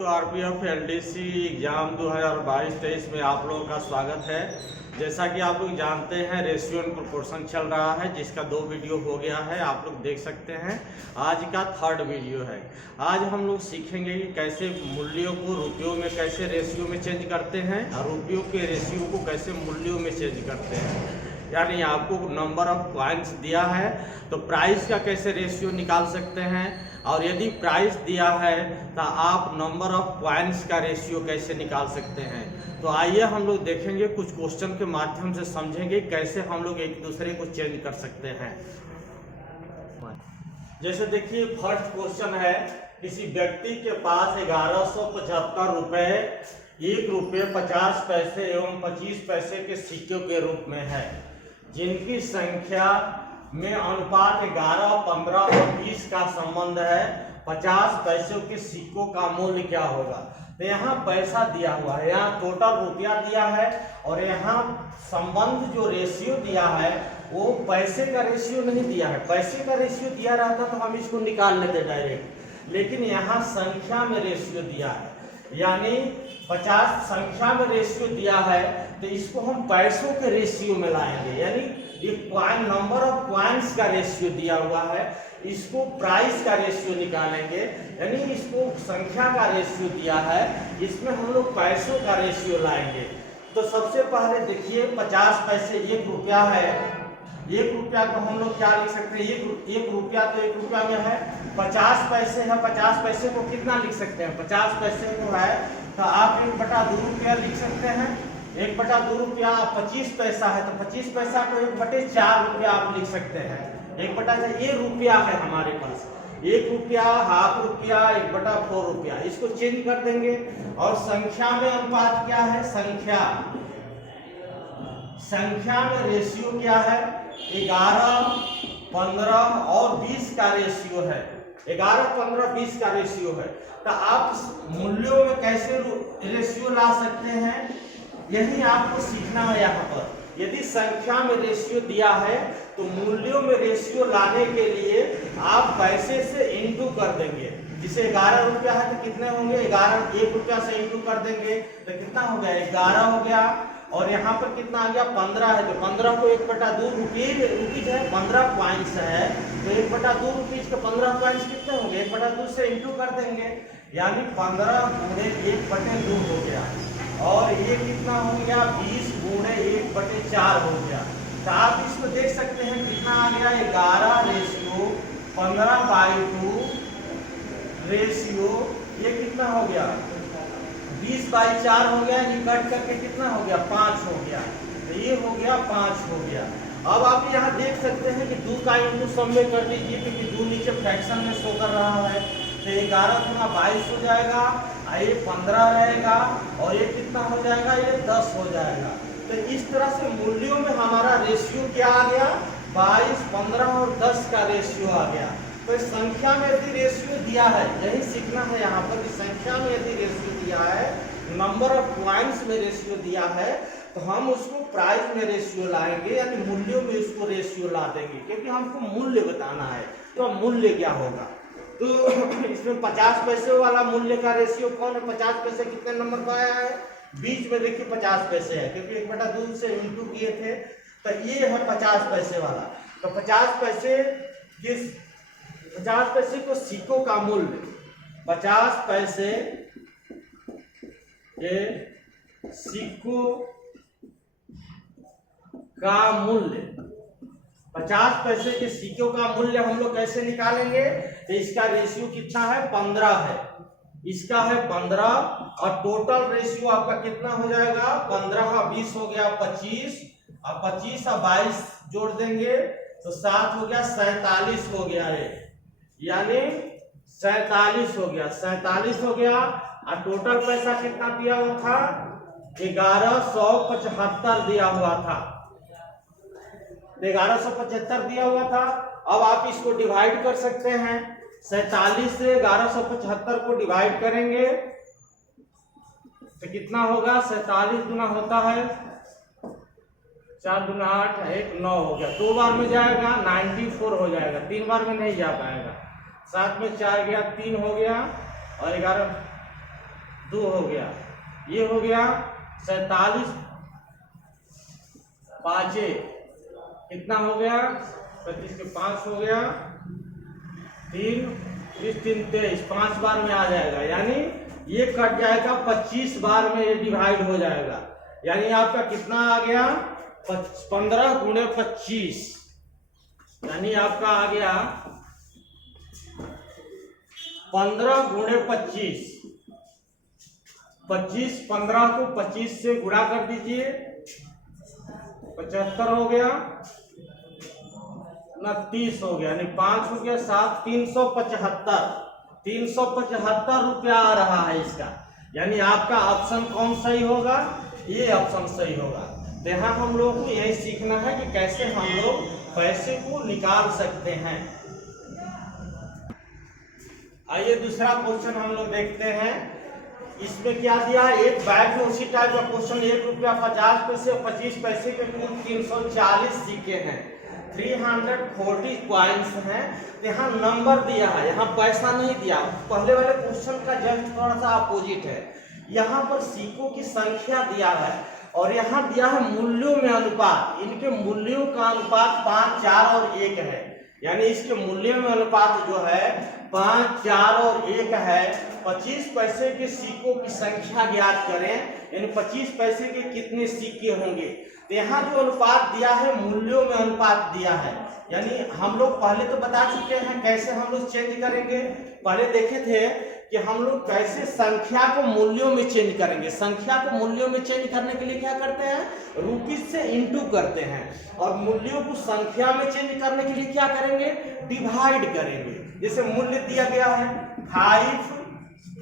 तो RPF LDC exam 2022-23 में आप लोगों का स्वागत है। जैसा कि आप लोग जानते हैं रेशियो एंड प्रोपोर्शन चल रहा है, जिसका 2 वीडियो हो गया है, आप लोग देख सकते हैं। आज का 3rd वीडियो है। आज हम लोग सीखेंगे कि कैसे मूल्यों को रुपयों में कैसे रेशियो में चेंज करते हैं और रुपयों के रेशियो को कैसे मूल्यों में चेंज करते हैं। यानी आपको नंबर ऑफ पॉइंट्स दिया है तो प्राइस का कैसे रेशियो निकाल सकते हैं, और यदि प्राइस दिया है तो आप नंबर ऑफ पॉइंट्स का रेशियो कैसे निकाल सकते हैं। तो आइए हम लोग देखेंगे, कुछ क्वेश्चन के माध्यम से समझेंगे कैसे हम लोग एक दूसरे को चेंज कर सकते हैं। जैसे देखिए फर्स्ट क्वेश्चन है, किसी व्यक्ति के पास 1175 रुपये, 1 रुपये 50 पैसे एवं 25 पैसे के सिक्कों के रूप में है, जिनकी संख्या में अनुपात 11, 15 और 20 का संबंध है। 50 पैसों के सिक्कों का मूल्य क्या होगा। तो यहाँ पैसा दिया हुआ है, यहाँ टोटल रुपया दिया है, और यहाँ संबंध जो रेशियो दिया है वो पैसे का रेशियो नहीं दिया है। पैसे का रेशियो दिया रहता तो हम इसको निकाल लेते डायरेक्ट, लेकिन यहाँ संख्या में रेशियो दिया है, यानी 50 संख्या में रेशियो दिया है, तो इसको हम पैसों के रेशियो में लाएंगे। यानी ये पॉइंट नंबर ऑफ पॉइंट्स का रेशियो दिया हुआ है, इसको प्राइस का रेशियो निकालेंगे। यानी इसको संख्या का रेशियो दिया है, इसमें हम लोग पैसों का रेशियो लाएंगे। तो सबसे पहले देखिए 50 पैसे 1 रुपया है। 1 रुपया को हम लोग क्या लिख सकते हैं, 1 रुपया तो 1 रुपया में है। 50 पैसे है, 50 पैसे को कितना लिख सकते हैं, 50 पैसे को है तो आप 1/2 रुपया लिख सकते हैं। 1/2 रुपया 25 पैसा है, तो 25 पैसा को 1/4 रुपया आप लिख सकते हैं। 1/4 ये रुपया है हमारे पास, 1 रुपया, ½ रुपया, 1/4 रुपया, इसको चेंज कर देंगे। और संख्या में अनुपात क्या है, संख्या में रेशियो क्या है, 11, 15 और 20 का रेशियो है। 11, 15, 20 का रेशियो है। तो आप मूल्यों में कैसे रेशियो ला सकते हैं, यही आपको सीखना है। यहाँ पर यदि संख्या में रेशियो दिया है तो मूल्यों में रेशियो लाने के लिए आप पैसे से इंटू कर देंगे। जिसे 11 रुपया है तो कितने होंगे, 1 रुपया से इंटू कर देंगे तो कितना हो गया, 11 हो गया। और यहाँ पर कितना आ गया, 15 है, तो 15 को 1/2 रुपीज है, 15 पॉइंट्स है, तो 1/2 रुपीज के 15 पॉइंट्स कितने होंगे, 1/2 से इंटू कर देंगे, यानी 15 गुणे 1/2 हो गया। और ये कितना हो गया, 20 गुणे 1/4 हो गया। तो आप इसको देख सकते हैं कितना आ गया, 11 रेशियो 15/2 रेशियो, ये कितना हो गया, 20/4 हो गया। ये कट करके कितना हो गया, 5 हो गया। तो ये हो गया 5 हो गया। अब आप यहाँ देख सकते हैं कि 2 का इंटू सब में कर दीजिए, क्योंकि 2 नीचे फ्रैक्शन में शो कर रहा है। तो 11 गुना 22 हो जाएगा, ये 15 रहेगा, और ये कितना हो जाएगा, ये 10 हो जाएगा। तो इस तरह से मूल्यों में हमारा रेशियो क्या आ गया, 22, 15 और 10 का रेशियो आ गया। तो संख्या में यदि रेशियो दिया है, यही सीखना है यहाँ पर कि संख्या में यदि रेशियो दिया है, नंबर ऑफ पॉइंट्स में रेशियो दिया है, तो हम उसको प्राइस में रेशियो लाएंगे, यानी मूल्यों में उसको रेशियो ला देंगे, क्योंकि हमको मूल्य बताना है। तो मूल्य क्या होगा, तो इसमें 50 पैसे वाला मूल्य का रेशियो कौन है, 50 पैसे कितने नंबर पर आया है, बीच में देखिए 50 पैसे है, क्योंकि 1/2 से इंटू किए थे। तो ये है 50 पैसे वाला। तो 50 पैसे को सिक्कों का मूल्य, 50 पैसे के सिक्कों का मूल्य, 50 पैसे के सिक्कों का मूल्य हम लोग कैसे निकालेंगे। तो इसका रेशियो कितना है, 15 है, इसका है 15, और टोटल रेशियो आपका कितना हो जाएगा, 15 और 20 हो गया 25, और 25 और 22 जोड़ देंगे तो 7 हो गया, 47 हो गया है, यानी 47 हो गया, 47 हो गया। और टोटल पैसा कितना दिया हुआ था, 1175 दिया हुआ था, 1175 दिया हुआ था। अब आप इसको डिवाइड कर सकते हैं, 47 से 1175 को डिवाइड करेंगे तो कितना होगा, 47 गुना होता है 4 दूना 8, 1 9 हो गया। 2 बार में जाएगा 94 हो जाएगा, 3 बार में नहीं जा पाएगा। 7 में 4 गया, 3 हो गया, और 11 2 हो गया, ये हो गया 47 पाँचे कितना हो गया 25 के 5 हो गया 3 3 23 5 बार में आ जाएगा, यानी ये कट जाएगा 25 बार में, ये डिवाइड हो जाएगा, यानी आपका कितना आ गया 15 गुणे 25, यानी आपका आ गया 15 गुणे 25, 15 को 25 से गुणा कर दीजिए, 75 हो गया, 29 हो गया, यानी 5 हो गया 7, 375 रुपया आ रहा है इसका, यानी आपका ऑप्शन कौन सही होगा, ये ऑप्शन सही होगा। तो यहाँ हम लोग को यही सीखना है कि कैसे हम लोग पैसे को निकाल सकते हैं। आइए दूसरा क्वेश्चन हम लोग देखते हैं। इसमें क्या दिया, एक बैग में उसी टाइप का क्वेश्चन, 1 रुपया 50 पैसे और 25 पैसे के कुल 340 सिक्के हैं, 340 कॉइन्स हैं। यहाँ नंबर दिया है, यहाँ पैसा नहीं दिया। पहले वाले क्वेश्चन का जस्ट थोड़ा सा अपोजिट है, यहाँ पर सिक्कों की संख्या दिया है और यहाँ दिया है मूल्यों में अनुपात। इनके मूल्यों का अनुपात 5, 4 और 1 है, यानी इसके मूल्यों में अनुपात जो है 5, 4 और 1 है। 25 पैसे के सिक्कों की संख्या ज्ञात करें, यानी 25 पैसे के कितने सिक्के होंगे। तो यहाँ जो अनुपात दिया है मूल्यों में अनुपात दिया है, यानी हम लोग पहले तो बता चुके हैं कैसे हम लोग चेंज करेंगे। पहले देखे थे कि हम लोग कैसे संख्या को मूल्यों में चेंज करेंगे। संख्या को मूल्यों में चेंज करने के लिए क्या करते हैं, रुपीज से इंटू करते हैं, और मूल्यों को संख्या में चेंज करने के लिए क्या करेंगे, डिवाइड करेंगे। जैसे मूल्य दिया गया है 5,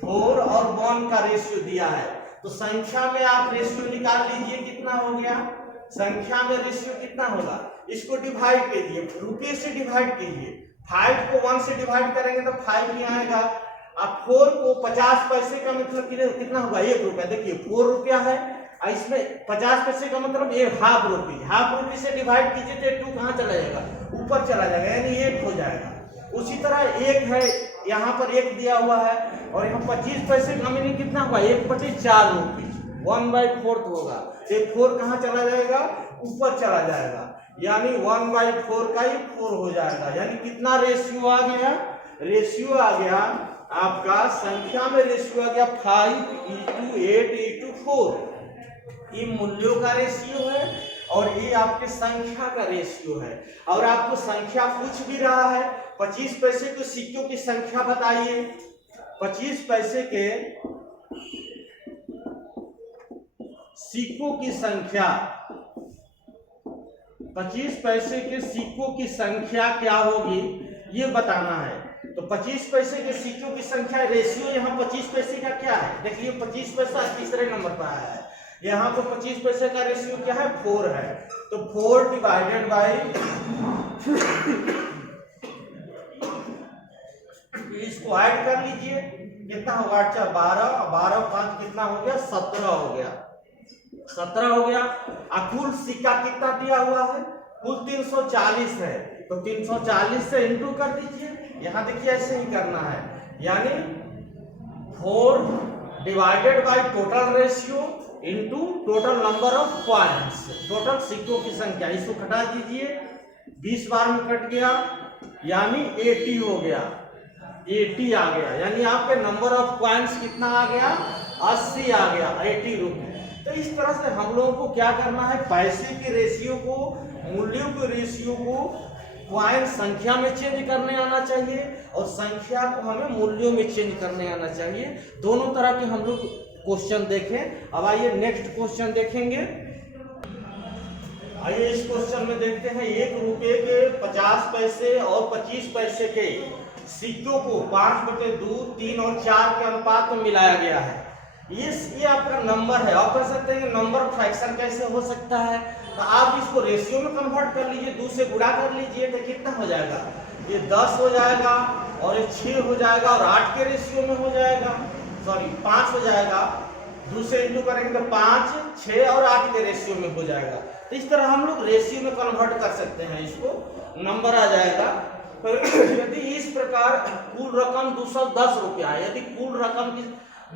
4 और 1 का रेशियो दिया है, तो संख्या में आप रेशियो निकाल लीजिए कितना हो गया। संख्या में रेशियो कितना होगा, इसको डिवाइड कीजिए, रुपये से डिवाइड कीजिए। 5 को 1 से डिवाइड करेंगे तो 5 ही आएगा। अब 4 को 50 पैसे का मतलब कितना होगा, 1 रुपया। देखिए 4 रुपया है, इसमें 50 पैसे का मतलब ये हाफ रुपये से डिवाइड कीजिए तो 2 कहाँ चला जाएगा, ऊपर चला जाएगा, यानी 1 हो जाएगा। उसी तरह 1 है, यहाँ पर 1 दिया हुआ है, और यहाँ 25 पैसे का मीनिंग कितना हुआ, 1/4 रुपये, 1/4 होगा। ये 4 कहाँ चला जाएगा, ऊपर चला जाएगा, यानी 1/4 का ही 4 हो जाएगा। यानी कितना रेशियो आ गया, रेशियो आ गया आपका, संख्या में रेशियो आ गया 5:8:4। ये मूल्यों का रेशियो है और ये आपके संख्या का रेशियो है। और आपको संख्या पूछ भी रहा है, 25 पैसे के सिक्कों की संख्या बताइए। 25 पैसे के सिक्कों की संख्या, 25 पैसे के सिक्कों की संख्या क्या होगी ये बताना है। तो 25 पैसे के सिक्कों की संख्या, रेशियो यहाँ 25 पैसे का क्या है, देखिए 25 पैसा तीसरे नंबर पर आया है। यहाँ पर 25 पैसे का रेशियो क्या है, 4 है, तो 4 डिवाइडेड बाई इसको ऐड कर लीजिए, कितना होगा, 12, 12 5 कितना हो गया, 17 हो गया, 17 हो गया। कुल सिक्का कितना दिया हुआ है, कुल 340 है, तो 340 से इंटू कर दीजिए। यहाँ देखिए ऐसे ही करना है, यानी 4 divided by total ratio into total number of coins, total सिक्कों की संख्या। इसको घटा दीजिए, 20 बार में कट गया, यानी 80 हो गया, 80 आ गया, यानी आपके नंबर ऑफ कॉइन्स कितना आ गया, 80 आ गया, 80 रुपये। तो इस तरह से हम लोगों को क्या करना है, पैसे के रेशियो को, मूल्यों के रेशियो को कॉइन संख्या में चेंज करने आना चाहिए और संख्या को हमें मूल्यों में चेंज करने आना चाहिए। दोनों तरह के हम लोग क्वेश्चन देखें। अब आइए नेक्स्ट क्वेश्चन देखेंगे। आइए इस क्वेश्चन में देखते हैं, 1 रुपये के 50 पैसे और 25 पैसे के सिक्कों को 5/2, 3 और 4 के अनुपात में मिलाया गया है। ये आपका नंबर है। आप कह सकते हैं कि नंबर फ्रैक्शन कैसे हो सकता है, तो आप इसको रेशियो में कन्वर्ट कर लीजिए, 2 से गुणा कर लीजिए, तो कितना हो जाएगा, ये 10 हो जाएगा और ये 6 हो जाएगा और 8 के रेशियो में हो जाएगा, सॉरी 5 हो जाएगा। 2 से इंटू करेंगे तो 5, 6 और 8 के रेशियो में हो जाएगा। तो इस तरह हम लोग रेशियो में कन्वर्ट कर सकते हैं, इसको नंबर आ जाएगा। यदि इस प्रकार कुल रकम 210 रुपया है, यदि कुल रकम की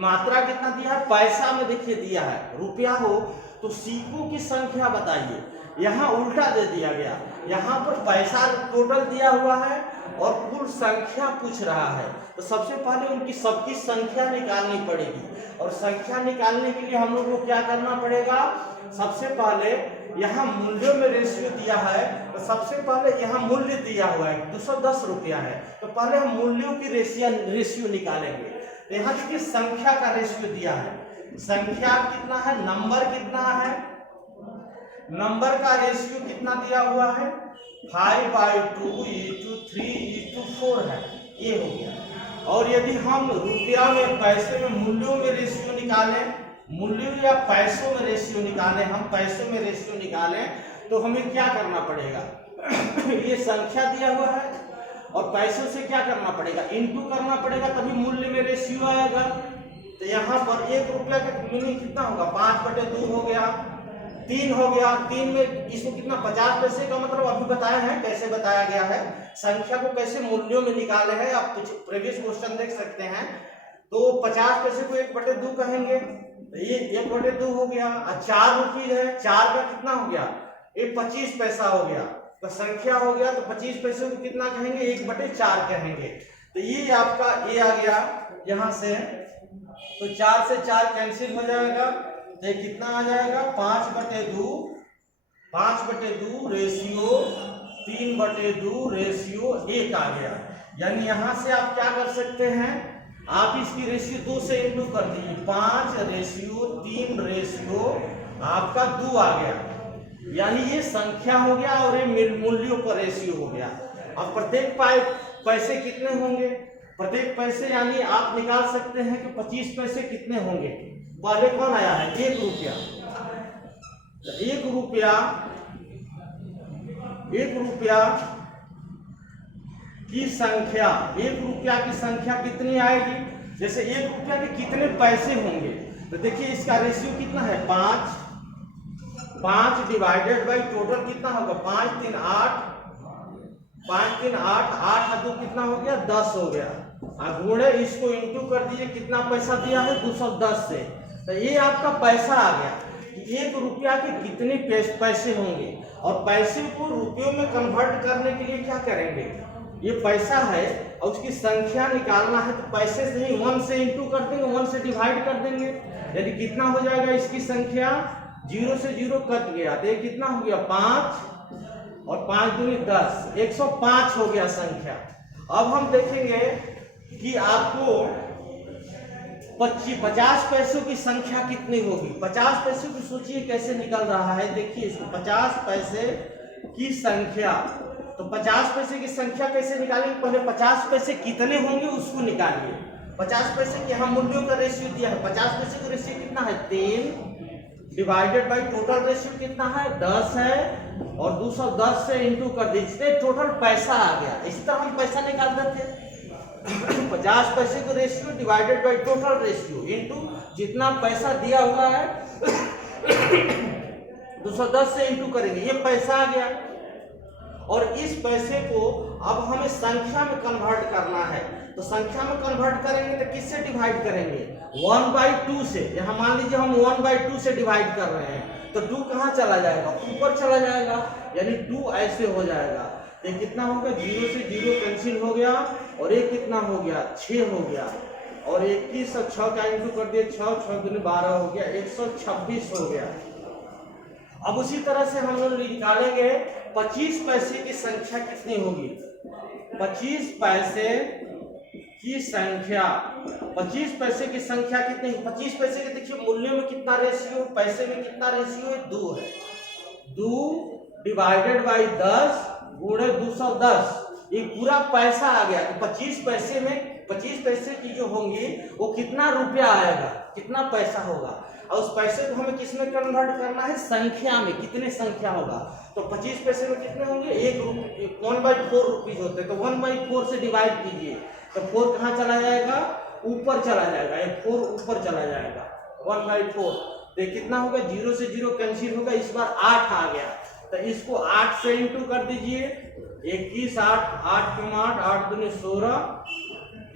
मात्रा कितना दिया है, पैसा में देखिए दिया है, रुपया हो तो सिक्कों की संख्या बताइए, यहाँ उल्टा दे दिया गया, यहाँ पर पैसा टोटल दिया हुआ है और कुल संख्या पूछ रहा है। तो सबसे पहले उनकी सबकी संख्या निकालनी पड़ेगी और संख्या निकालने के लिए हम लोग को क्या करना पड़ेगा, सबसे पहले यहाँ मूल्यों में रेशियो दिया है, तो सबसे पहले यहाँ मूल्य दिया हुआ है 210 रुपया है, तो पहले हम मूल्यों की रेशियो निकालेंगे। तो यहाँ देखिए संख्या का रेशियो दिया है, संख्या कितना है, नंबर कितना है, नंबर का रेशियो कितना दिया हुआ है 5/2:3:4 है, ये हो गया। और यदि हम रुपया में पैसे में मूल्यों में रेशियो निकालें, मूल्यों या पैसों में रेशियो निकालें, हम पैसों में रेशियो निकालें तो हमें क्या करना पड़ेगा ये संख्या दिया हुआ है और पैसों से क्या करना पड़ेगा, इनटू करना पड़ेगा, तभी मूल्य में रेशियो आएगा। तो यहाँ पर 1 रुपया का मीनिंग कितना होगा, 5/2 हो गया, 3 हो गया, 3 में इसको कितना 50 पैसे का मतलब अभी बताया है, कैसे बताया गया है, संख्या को कैसे मूल्यों में निकाले हैं, आप कुछ प्रीवियस क्वेश्चन देख सकते हैं। तो 50 पैसे को 1/2 कहेंगे, तो ये 1/2 हो गया। 4 रुपये है, 4 का कितना हो गया, ये 25 पैसा हो गया, तो संख्या हो गया, तो 25 पैसे को कितना कहेंगे, 1/4 कहेंगे। तो ये आपका ये आ गया यहाँ से, तो 4 से 4 कैंसिल हो जाएगा, तो ये कितना आ जाएगा 5/2 रेशियो 3/2 रेशियो 1 आ गया। यानी यहाँ से आप क्या कर सकते हैं, आप इसकी रेशियो 2 से इंटू कर दीजिए, 5/3 रेशियो आपका 2 आ गया, यानी ये संख्या हो गया और ये मूल्यों का रेशियो हो गया। अब प्रत्येक पैसे कितने होंगे, प्रत्येक पैसे यानी आप निकाल सकते हैं कि 25 पैसे कितने होंगे। पहले कौन आया है, 1 रुपया, 1 रुपया की संख्या, 1 रुपया की संख्या कितनी आएगी, जैसे 1 रुपया के कितने पैसे होंगे, तो देखिए इसका रेशियो कितना है 5 डिवाइडेड बाई टोटल कितना होगा 5 3 8, 8 2 कितना हो गया 10 हो गया, गुणे इसको इंटू कर दीजिए, कितना पैसा दिया है 210 से, तो ये आपका पैसा आ गया कि 1 रुपया के कितने पैसे होंगे। और पैसे को रुपयों में कन्वर्ट करने के लिए क्या करेंगे, ये पैसा है और उसकी संख्या निकालना है, तो पैसे से ही 1 से इंटू कर देंगे, 1 से डिवाइड कर देंगे, यानी कितना हो जाएगा इसकी संख्या, 0 से 0 कट गया, तो ये कितना हो गया 5 और 5 दूनी 10, 105 हो गया संख्या। अब हम देखेंगे कि आपको 50 पैसों की संख्या कितनी होगी, 50 पैसों की सोचिए कैसे निकल रहा है, देखिए इसको 50 पैसे की संख्या, तो 50 पैसे की संख्या कैसे निकालेंगे, पहले 50 पैसे कितने होंगे उसको निकालिए। 50 पैसे के यहाँ मूल्यों का रेशियो दिया है, 50 पैसे का रेशियो कितना है 3 डिवाइडेड बाई टोटल रेशियो कितना है 10 है, और 210 से इंटू कर दीजिए, टोटल पैसा आ गया। इसी तरह हम पैसा निकाल देते हैं 50 पैसे का ratio divided by total ratio into जितना पैसा दिया हुआ है 210 से इंटू करेंगे, ये पैसा आ गया। और इस पैसे को अब हमें संख्या में कन्वर्ट करना है, तो संख्या में कन्वर्ट करेंगे तो किससे डिवाइड करेंगे 1/2 से, यहाँ मान लीजिए हम 1/2 से डिवाइड कर रहे हैं, तो 2 कहाँ चला जाएगा, ऊपर चला जाएगा, यानी 2 ऐसे हो जाएगा, ये कितना हो गया 0 से 0 कैंसिल हो गया, और ये कितना हो गया 6 हो गया, और 21 और 6 का इंटू कर दिए, 6 दूनी 12 हो गया, 126 हो गया। अब उसी तरह से हम लोग निकालेंगे 25 पैसे की संख्या कितनी होगी, 25 पैसे की संख्या, 25 पैसे की संख्या कितनी, 25 पैसे के देखिए मूल्य में कितना रेशियो, पैसे में कितना रेशियो है 2 है, 2 डिवाइडेड बाई 10 गुणे 210, ये पूरा पैसा आ गया। तो 25 पैसे में 25 पैसे की जो होंगी वो कितना रुपया आएगा, कितना पैसा होगा, और उस पैसे को हमें किस में कन्वर्ट करना है, संख्या में, कितने संख्या होगा। तो 25 पैसे में कितने होंगे 1/4 रुपीज होते हैं, तो 1/4 से डिवाइड कीजिए, तो 4 कहाँ चला जाएगा, ऊपर चला जाएगा, ये 4 ऊपर चला जाएगा 1/4, तो कितना होगा 0 से 0 कैंसिल होगा, इस बार 8 आ गया, तो इसको 8 से इंटू कर दीजिए, 21 8 8 8 8 दूनी 16,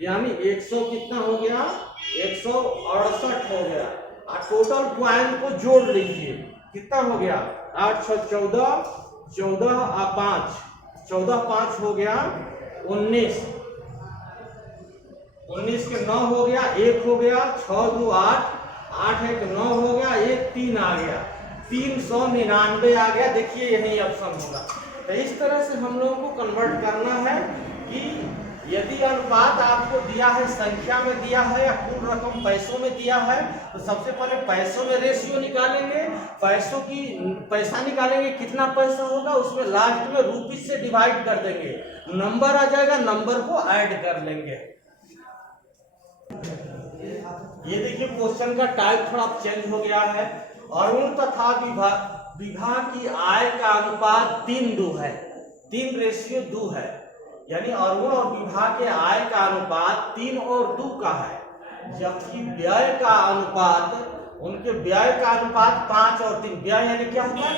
यानी 100 कितना हो गया 168 हो गया। और टोटल पॉइंट को जोड़ लीजिए, कितना हो गया? 8 6 14, 14 और 5, 14 5 हो गया 19, 19 के 9 हो गया, 1 हो गया, 6 2 8, 8 1 9 हो गया, 1 3 आ गया, 399 आ गया। देखिए यही ऑप्शन होगा। तो इस तरह से हम लोगों को कन्वर्ट करना है कि यदि अनुपात आपको दिया है, संख्या में दिया है या कुल रकम पैसों में दिया है, तो सबसे पहले पैसों में रेशियो निकालेंगे, पैसा निकालेंगे, कितना पैसा होगा, उसमें लास्ट में रुपीस से डिवाइड कर देंगे, नंबर आ जाएगा, नंबर को ऐड कर लेंगे। ये देखिए क्वेश्चन का टाइप थोड़ा चेंज हो गया है। अरुण तथा विभा की आय का अनुपात 3:2 है, 3:2 है, यानी अरुण और विभा के आय का अनुपात 3 और 2 का है, जबकि व्यय का अनुपात, उनके व्यय का अनुपात 5 और 3, व्यय यानी क्या होता है?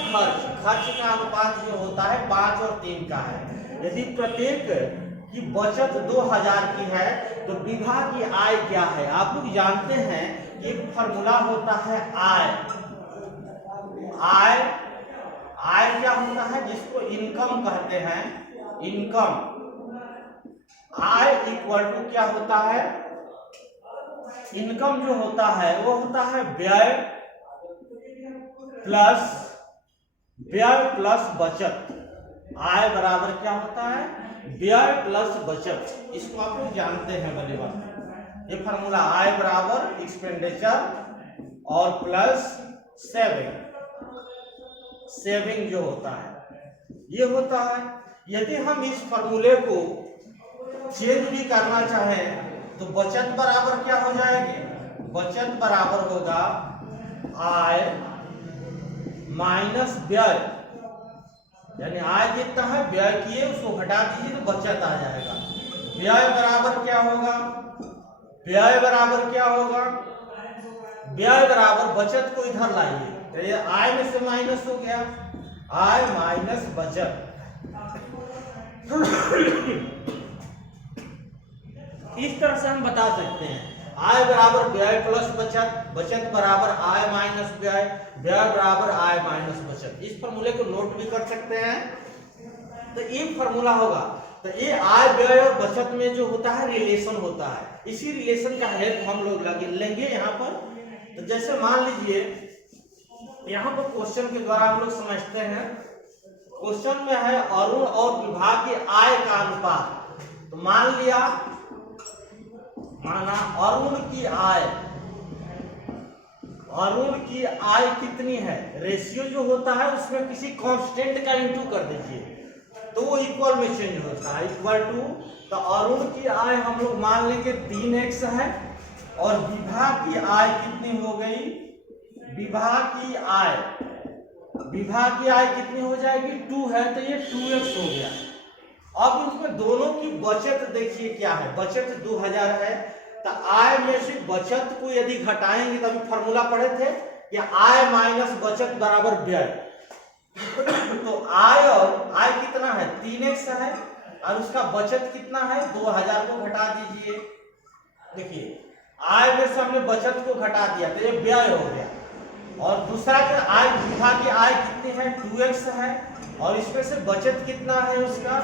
खर्च का अनुपात जो होता है 5 और 3 का है। यदि प्रत्येक की बचत 2000 की है तो विभा की आय क्या है? आप लोग जानते हैं एक फॉर्मूला होता है आय क्या होता है, जिसको इनकम कहते हैं, इनकम। आय इक्वल टू क्या होता है? इनकम जो होता है वो होता है व्यय प्लस बचत। आय बराबर क्या होता है? व्यय प्लस बचत। इसको आप लोग जानते हैं भली बात। ये फॉर्मूला आय बराबर एक्सपेंडिचर और प्लस सेविंग जो होता है ये होता है। यदि हम इस फॉर्मूले को चेंज भी करना चाहें तो बचत बराबर क्या हो जाएगी? बचत बराबर होगा आय माइनस व्यय, यानी आय जितना है व्यय किए उसको घटा दीजिए तो बचत आ जाएगा। व्यय बराबर क्या होगा? व्यय बराबर क्या होगा? व्यय बराबर बचत को इधर लाइए तो ये आय में से माइनस हो गया, आय माइनस बचत। इस तरह से हम बता सकते हैं आय बराबर व्यय प्लस बचत, बचत बराबर आय माइनस व्यय, व्यय बराबर आय माइनस बचत। इस फॉर्मूले को नोट भी कर सकते हैं। तो ये फॉर्मूला होगा। तो ये आय व्यय और बचत में जो होता है रिलेशन होता है, इसी रिलेशन का हेल्प हम लोग लेंगे यहाँ पर। तो जैसे मान लीजिए यहाँ पर क्वेश्चन के द्वारा हम लोग समझते हैं। क्वेश्चन में है अरुण और विभा की आय का अनुपात। तो माना अरुण की आय कितनी है? रेशियो जो होता है उसमें किसी कांस्टेंट का इंटू कर दीजिए तो वो इक्वल में चेंज होता है, इक्वल टू। तो अरुण की आय हम लोग मान लेंगे 3x है और विभा की आय कितनी हो गई? विभा की आय कितनी हो जाएगी? 2 है तो ये 2x हो गया। अब इसमें दोनों की बचत देखिए क्या है? बचत 2000 है तो आय में से बचत को यदि घटाएंगे तभी फॉर्मूला पढ़े थे कि आय माइनस बचत बराबर व्यय। तो आय कितना है? 3x है और उसका बचत कितना है? 2000 को घटा दीजिए। देखिए आय में से हमने बचत को घटा दिया तो ये व्यय हो गया। और दूसरा क्या? आय विभा की आय कितनी है? 2x है और इसमें से बचत कितना है उसका?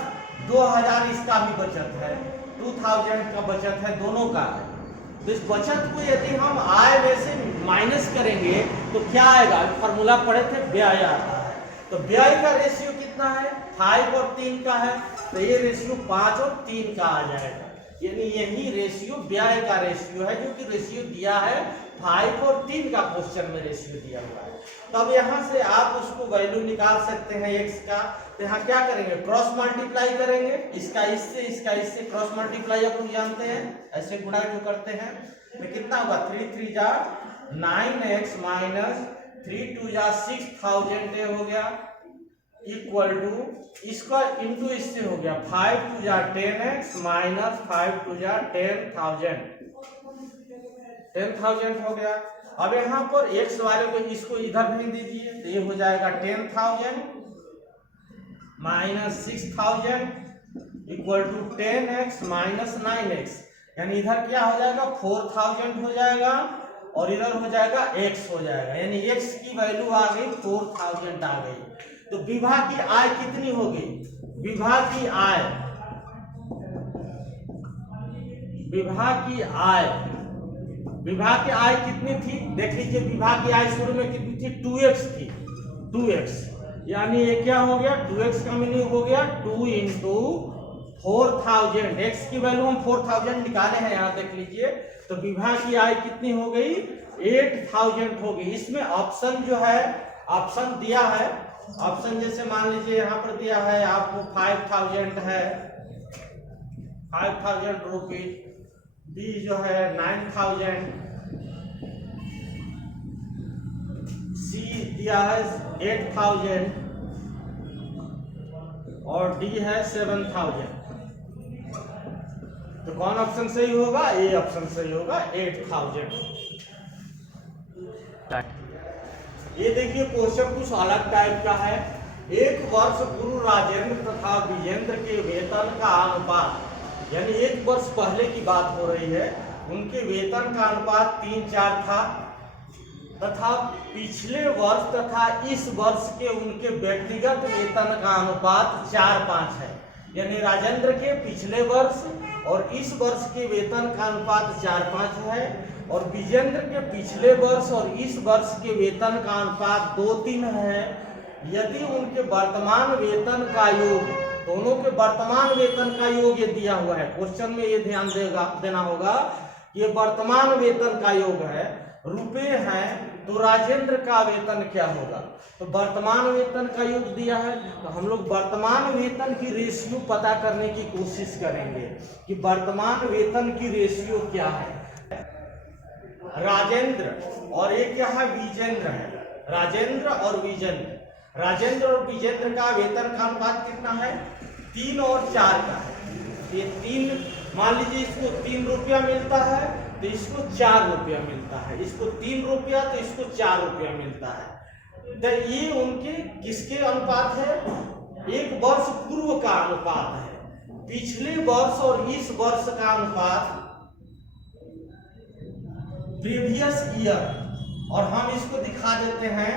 2000। इसका भी बचत है, 2000 का बचत है, दोनों का है। तो इस बचत को यदि हम आय में से माइनस करेंगे तो क्या आएगा? फॉर्मूला पढ़े थे, व्यय आता है। तो व्यय का रेशियो कितना है? 5 और 3 का है तो ये रेशियो 5 और 3 का आ जाएगा। यानी यही रेशियो व्यय का रेशियो है जो कि रेशियो दिया है 5 और 3 का क्वेश्चन में रेशियो दिया हुआ है। तो अब यहाँ से आप उसको वैल्यू निकाल सकते हैं x का। तो यहाँ क्या करेंगे? क्रॉस मल्टीप्लाई करेंगे, इसका इससे क्रॉस मल्टीप्लाई आप लोग जानते हैं, ऐसे गुणा जो करते हैं। तो कितना होगा? 3 3 जा 9x माइनस 3 2 जा 6000 हो गया, इक्वल टू इसका इंटू इससे हो गया 5 2 जा 10x माइनस 5 2 जा 10,000 हो गया। अब यहाँ पर x वाले को इसको इधर भेज दीजिए तो ये हो जाएगा 10,000 minus 6000 equal to 10x minus 9x, यानी इधर क्या हो जाएगा 4000 हो जाएगा और इधर हो जाएगा x हो जाएगा, यानी x की वैल्यू आ गई 4000 आ गई। तो विभा की आय कितनी हो गई? विभा की आय विभा की आय कितनी थी? देख लीजिए, विभा की आय शुरू में कितनी थी? 2x थी, 2x, यानी ये क्या हो गया 2x का मीनिंग हो गया 2 इंटू 4000। x की वैल्यू हम 4000 निकाले हैं, यहाँ देख लीजिए। तो विभा की आय कितनी हो गई? 8000 हो गई। इसमें ऑप्शन जो है, ऑप्शन दिया है, ऑप्शन जैसे मान लीजिए यहाँ पर दिया है आपको 5000 है, 5000 रुपीज, डी जो है 9000, सी दिया है 8000 और डी है 7000। तो कौन ऑप्शन सही होगा? ए ऑप्शन सही होगा, 8000। ये देखिए क्वेश्चन कुछ अलग टाइप का है। एक वर्ष पूर्व राजेंद्र तथा विजेंद्र के वेतन का अनुपात, यानी एक वर्ष पहले की बात हो रही है, उनके वेतन का अनुपात 3:4 था तथा पिछले वर्ष तथा इस वर्ष के उनके व्यक्तिगत वेतन का अनुपात 4:5 है। यानी राजेंद्र के पिछले वर्ष और इस वर्ष के वेतन का अनुपात 4:5 है और विजेंद्र के पिछले वर्ष और इस वर्ष के वेतन का अनुपात 2:3 है। यदि उनके वर्तमान वेतन का योग, दोनों के वर्तमान वेतन का योग ये दिया हुआ है, क्वेश्चन में ये ध्यान देना होगा, ये वर्तमान वेतन का योग है, रुपए हैं, तो राजेंद्र का वेतन क्या होगा? तो वर्तमान वेतन का योग दिया है, तो हम लोग वर्तमान वेतन की रेशियो पता करने की कोशिश करेंगे कि वर्तमान वेतन की रेशियो क्या है। राजेंद्र और ये क्या है? विजेंद्र है। राजेंद्र और विजेंद्र, राजेंद्र और विजेंद्र का वेतन का अनुपात कितना है? 3 और 4 का है। ये 3, मान लीजिए इसको 3 रुपया मिलता है तो इसको 4 रुपया मिलता है, इसको 3 रुपया तो इसको 4 रुपया मिलता है। तो ये उनके किसके अनुपात है? एक वर्ष पूर्व का अनुपात है। पिछले वर्ष और इस वर्ष का अनुपात प्रीवियस ईयर, और हम इसको दिखा देते हैं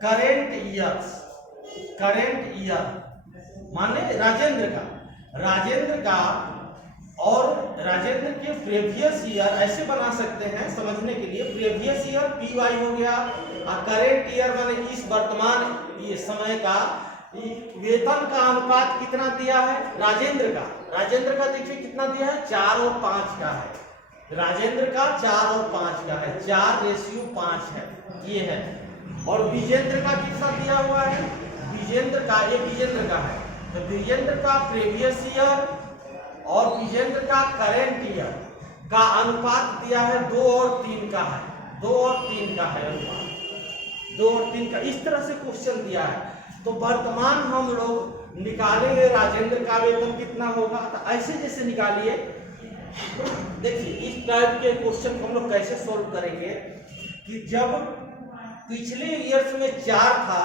करेंट ईयर्स। करेंट ईयर माने राजेंद्र का और राजेंद्र के प्रीवियस ईयर, ऐसे बना सकते हैं समझने के लिए। प्रीवियस ईयर PY हो गया और करेंट ईयर माने इस वर्तमान ये समय का वेतन का अनुपात कितना दिया है? राजेंद्र का देखिए कितना दिया है? 4 और 5 का है। राजेंद्र का 4 और 5 का है, 4:5 है, ये है। और विजेंद्र का कितना दिया हुआ है? विजेंद्र का, ये विजेंद्र का है, तो विजेंद्र का प्रीवियस ईयर और विजेंद्र का करेंट ईयर का अनुपात दिया है 2 और 3 का है, 2 और 3 का है अनुपात, 2 और 3 का। इस तरह से क्वेश्चन दिया है। तो वर्तमान हम लोग निकालेंगे राजेंद्र का वेतन कितना होगा, तो ऐसे जैसे निकालिए। देखिए इस टाइप के क्वेश्चन को हम लोग कैसे सोल्व करेंगे कि जब पिछले ईयर्स में 4 था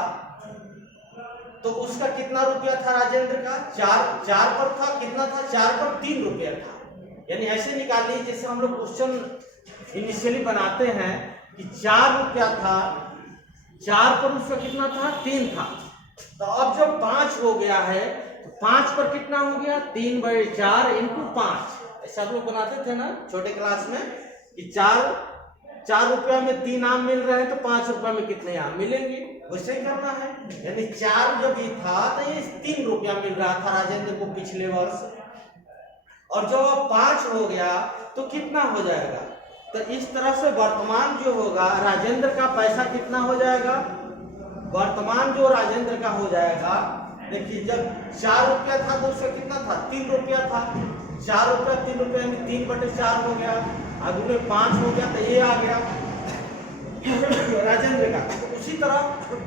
तो उसका कितना रुपया था राजेंद्र का? 4 पर था, कितना था? 4 पर 3 रुपया था। यानी ऐसे निकालिए जैसे हम लोग क्वेश्चन इनिशियली बनाते हैं कि 4 रुपया था, 4 पर उसका कितना था? 3 था। तो अब जब 5 हो गया है तो 5 पर कितना हो गया? 3/4 इंटू 5। ऐसा आप लोग बनाते थे ना छोटे क्लास में कि 4 रुपया में 3 आम मिल रहे हैं तो 5 रुपया में कितने आम मिलेंगे, वैसे ही करना है। यानी 4 जब ये था तो ये 3 रुपया मिल रहा था राजेंद्र को पिछले वर्ष, और जब अब 5 हो गया तो कितना हो जाएगा? तो इस तरह से वर्तमान जो होगा राजेंद्र का पैसा कितना हो जाएगा? वर्तमान जो राजेंद्र का हो जाएगा, देखिए जब 4 रुपया था तो उसका कितना था? 3 रुपया था। 4 रुपया 3 रुपया यानी 3/4 हो गया, अगले 5 हो गया तो ये आ गया राजेंद्र का। तो उसी तरह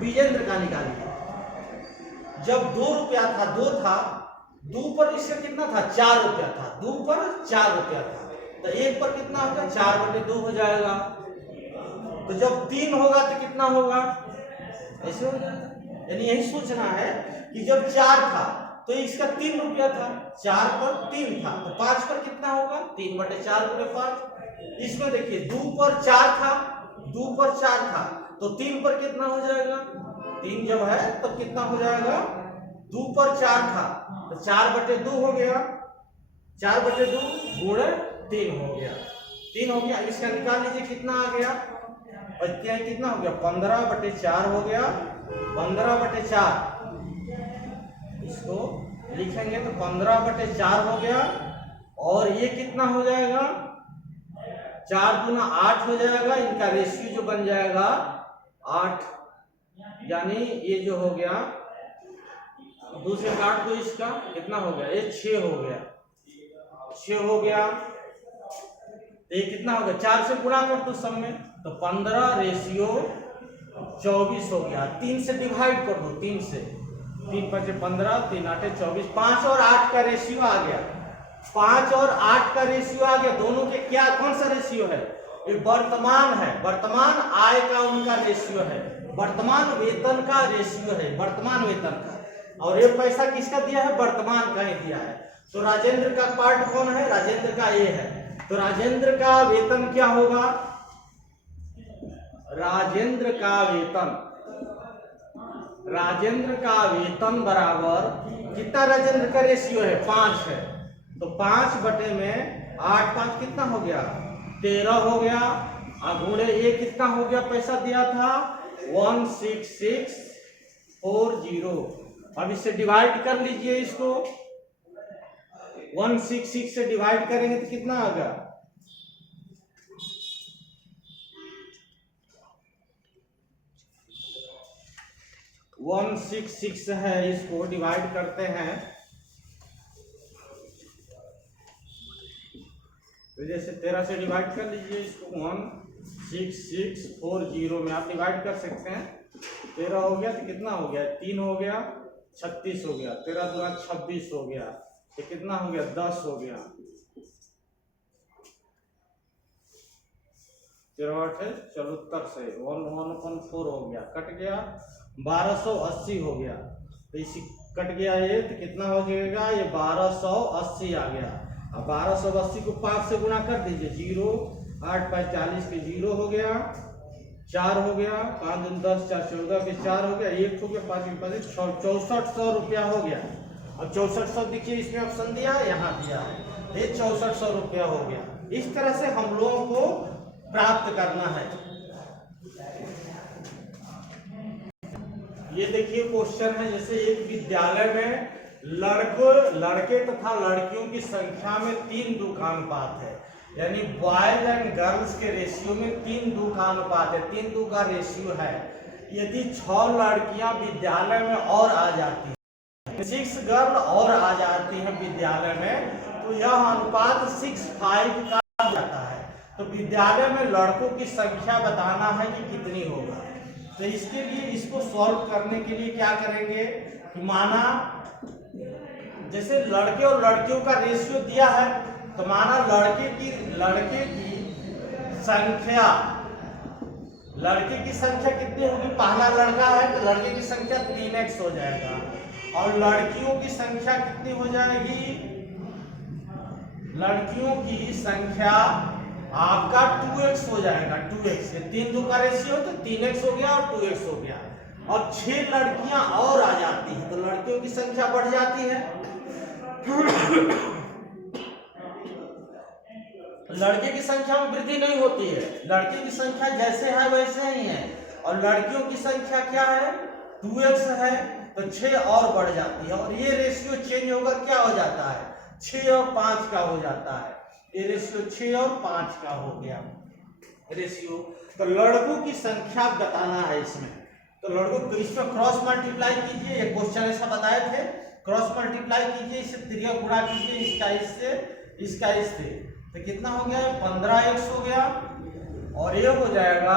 विजेंद्र का निकालिए। जब 2 रुपया था, 2 था, 2 पर इसका कितना था? 4 रुपया था, 2 पर 4 रुपया था, तो 1 पर कितना होगा? 4/2 हो जाएगा। तो जब 3 होगा तो कितना होगा? ऐसे हो जाएगा। यानी यही सोचना है कि जब 4 था तो इसका 3 रुपया था, 4 पर 3 था, तो 5 पर कितना होगा? 3/4 गुणे 5। इसमें देखिए 2 पर 4 था, 2 पर 4 था, तो 3 पर कितना हो जाएगा? 3 जब है तो कितना हो जाएगा? 2 पर 4 था, तो 4/2 हो गया, 4/2 गुणे 3 हो गया, 3 हो गया। इसका निकाल लीजिए कितना आ गया? बचते कितना हो गया? 15/4 हो गया, 15/4 इसको लिखेंगे तो 15/4 हो गया। और ये कितना हो जाएगा? 4 दूना 8 हो जाएगा, इनका रेशियो जो बन जाएगा 8, यानी ये जो हो गया 2 से काट दो, इसका कितना हो गया? ये 6 हो गया, 6 हो गया। तो ये कितना हो गया? 4 से गुणा कर दो सब में, तो 15/24 हो गया। 3 से डिवाइड कर दो, 3 से, 3 × 5 = 15, 3 × 8 = 24, 5 और 8 का रेशियो आ गया, 5 और 8 का रेशियो आ गया। दोनों के क्या, कौन सा रेशियो है? ये वर्तमान है, वर्तमान आय का उनका रेशियो है, वर्तमान वेतन का रेशियो है, वर्तमान वेतन का। और ये पैसा किसका दिया है? वर्तमान का ही दिया है। तो राजेंद्र का पार्ट कौन है? राजेंद्र का ये है। तो राजेंद्र का वेतन क्या होगा? राजेंद्र का वेतन बराबर कितना? राजेंद्र का रेशियो है 5 है, तो 5 बटे में 8, 5 कितना हो गया? 13 हो गया। गुणे ये कितना हो गया? पैसा दिया था 16640। अब इससे डिवाइड कर लीजिए, इसको 166 से डिवाइड करेंगे तो कितना आएगा? 166 है, इसको डिवाइड करते हैं तो जैसे 13 से डिवाइड कर लीजिए इसको, 16640 में आप डिवाइड कर सकते हैं। 13 हो गया तो कितना हो गया? 3 हो गया, 36 हो गया, 13 दूना 26 हो गया, तो कितना हो गया? 10 हो गया, 13 74 से 1/4 हो गया, कट गया, 1280 हो गया। तो इसी कट गया ये, तो कितना हो जाएगा? ये 1280 आ गया। अब 1280 को 5 से गुणा कर दीजिए, 0, 8 × 5 = 40 के 0 हो गया, 4 हो गया, 5 × 10 = 4, 14 के 4 हो गया, 1 हो गया, 5 × 5 = 6400 रुपया हो गया। अब 6400 देखिए इसमें ऑप्शन दिया है, यहाँ दिया है, ये 6400 रुपया हो गया। इस तरह से हम लोगों को प्राप्त करना है। ये देखिए क्वेश्चन है, जैसे एक विद्यालय में लड़के तथा लड़कियों की संख्या में 3:2 का अनुपात है, यानी बॉयज एंड गर्ल्स के रेशियो में 3:2 का अनुपात है, 3:2 का रेशियो है। यदि 6 लड़कियां विद्यालय में और आ जाती हैं, 6 गर्ल और आ जाती हैं विद्यालय में, तो यह अनुपात 6:5 का हो जाता है। तो विद्यालय में लड़कों की संख्या बताना है कि कितनी होगा। तो इसके लिए इसको सॉल्व करने के लिए क्या करेंगे कि माना जैसे लड़के और लड़कियों का रेशियो दिया है, तो माना लड़के की संख्या कितनी होगी? पहला लड़का है तो लड़के की संख्या 3x हो जाएगा, और लड़कियों की संख्या कितनी हो जाएगी? लड़कियों की संख्या आपका 2x हो जाएगा, 2x। 3:2 का रेशियो तो 3x हो गया और 2x हो गया। और 6 लड़कियां और आ जाती हैं तो लड़कियों की संख्या बढ़ जाती है। लड़के की संख्या में वृद्धि नहीं होती है, लड़के की संख्या जैसे है वैसे ही है। और लड़कियों की संख्या क्या है? 2x है, तो 6 और बढ़ जाती है, और ये रेशियो चेंज होकर क्या हो जाता है? 6 और 5 का हो जाता है। ये रेशियो 6 और 5 का हो गया रेशियो। तो लड़कों की संख्या बताना है इसमें, तो लड़कों को इसमें क्रॉस मल्टीप्लाई कीजिए, ये क्वेश्चन ऐसा बताए थे, क्रॉस मल्टीप्लाई कीजिए, इससे 3 गुणा कीजिए, इसका इससे, इसका इससे, तो कितना हो गया? 15x हो गया, और ये हो जाएगा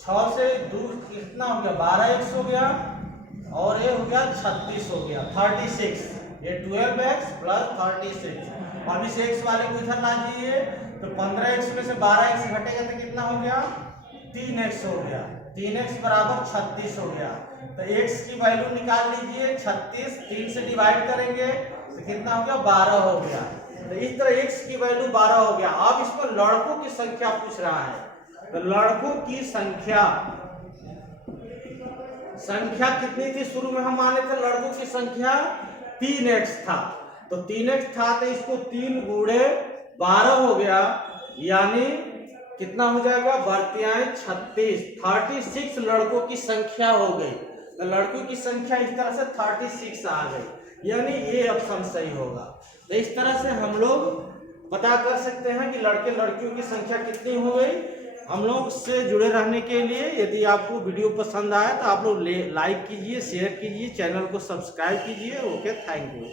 6 से दूर कितना हो गया? 12x हो गया, और ये हो गया 36 हो गया, 36। ये 12x + 36। अब इस x वाले को इधर ला दीजिए, तो 15x में से 12x घटेगा तो कितना हो गया? 3x हो गया, 3x बराबर 36 हो गया। तो x की वैल्यू निकाल लीजिए, 36 3 से डिवाइड करेंगे तो कितना हो गया, 12 हो गया। तो इस तरह x की वैल्यू 12 हो गया। अब इसको लड़कों की संख्या पूछ रहा है, तो लड़कों की संख्या कितनी थी? शुरू में हम माने थे लड़कों की संख्या 3x था, तो 3x था तो इसको 3 गुणे 12 हो गया, यानी कितना हो जाएगा, बढ़तियाएं 36 लड़कों की संख्या हो गई। तो लड़कों की संख्या इस तरह से 36 आ गई, यानी ये ऑप्शन सही होगा। तो इस तरह से हम लोग पता कर सकते हैं कि लड़के लड़कियों की संख्या कितनी हो गई। हम लोग से जुड़े रहने के लिए यदि आपको वीडियो पसंद आए तो आप लोग लाइक कीजिए, शेयर कीजिए, चैनल को सब्सक्राइब कीजिए। Okay, thank you.